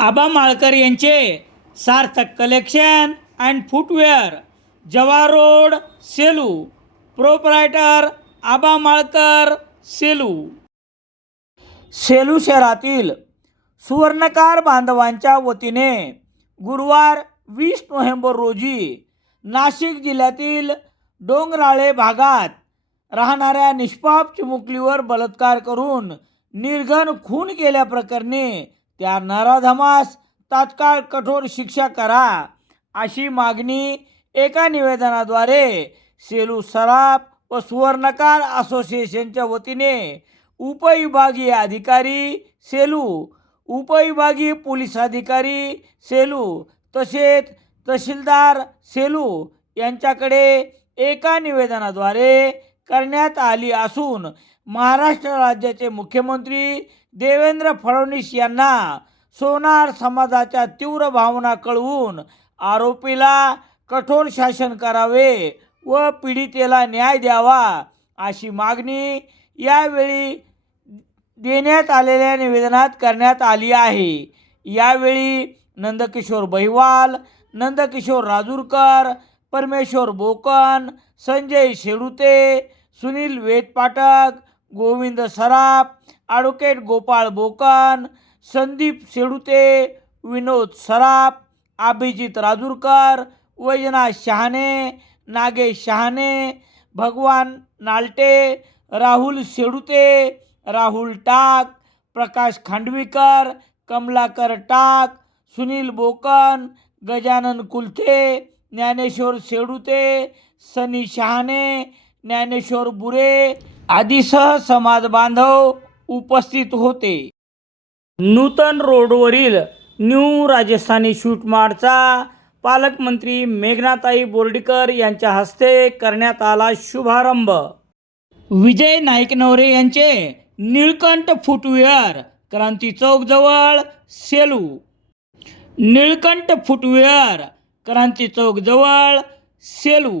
आबा माळकर यांचे Sarthak collection and footwear Jawahar road Selu. Proprietor Aba Malkar Selu. Selu शहरातील सुवर्णकार बांधवांच्या वतीने गुरुवार वीस नोव्हेंबर रोजी नाशिक जिल्ह्यातील डोंगराळे भागात राहणाऱ्या निष्पाप चिमुकलीवर बलात्कार करून निर्घन खून केल्याप्रकरणी त्या नराधमास तात्काळ कठोर शिक्षा करा अशी मागणी एका निवेदनाद्वारे सेलू सराफ व सुवर्णकार असोसिएशनच्या वतीने उपविभागीय अधिकारी सेलू उपविभागीय पोलीस अधिकारी सेलू तसेच तहसीलदार सेलू यांच्याकडे एका निवेदनाद्वारे करण्यात आली असून महाराष्ट्र राज्याचे मुख्यमंत्री देवेंद्र फडणवीस यांना सोनार समाजाच्या तीव्र भावना कळवून आरोपीला कठोर शासन करावे व पीडितेला न्याय द्यावा अशी मागणी यावेळी देण्यात आलेल्या निवेदनात करण्यात आली आहे. यावेळी नंदकिशोर बहिवाल नंदकिशोर राजूरकर परमेश्वर बोकन संजय शेडुते सुनील वेदपाठक गोविंद सराफ ॲडव्होकेट गोपाळ बोकन संदीप सेडुते विनोद सराफ अभिजित राजूरकर वैजनाथ शहाणे नागेश शहाणे भगवान नालटे राहुल सेडुते राहुल टाक प्रकाश खांडवीकर कमलाकर टाक सुनील बोकन गजानन कुलथे ज्ञानेश्वर सेडुते सनी शहाणे ज्ञानेश्वर बुरे आदीसह समाज बांधव उपस्थित होते. नूतन रोडवरील न्यू राजस्थानी शूटमार्टचा पालकमंत्री मेघनाताई बोर्डीकर यांच्या हस्ते करण्यात आला शुभारंभ. विजय नाईकनवरे यांचे निळकंठ फुटवेअर क्रांती चौकजवळ सेलू. निळकंठ फुटवेअर क्रांती चौकजवळ सेलू.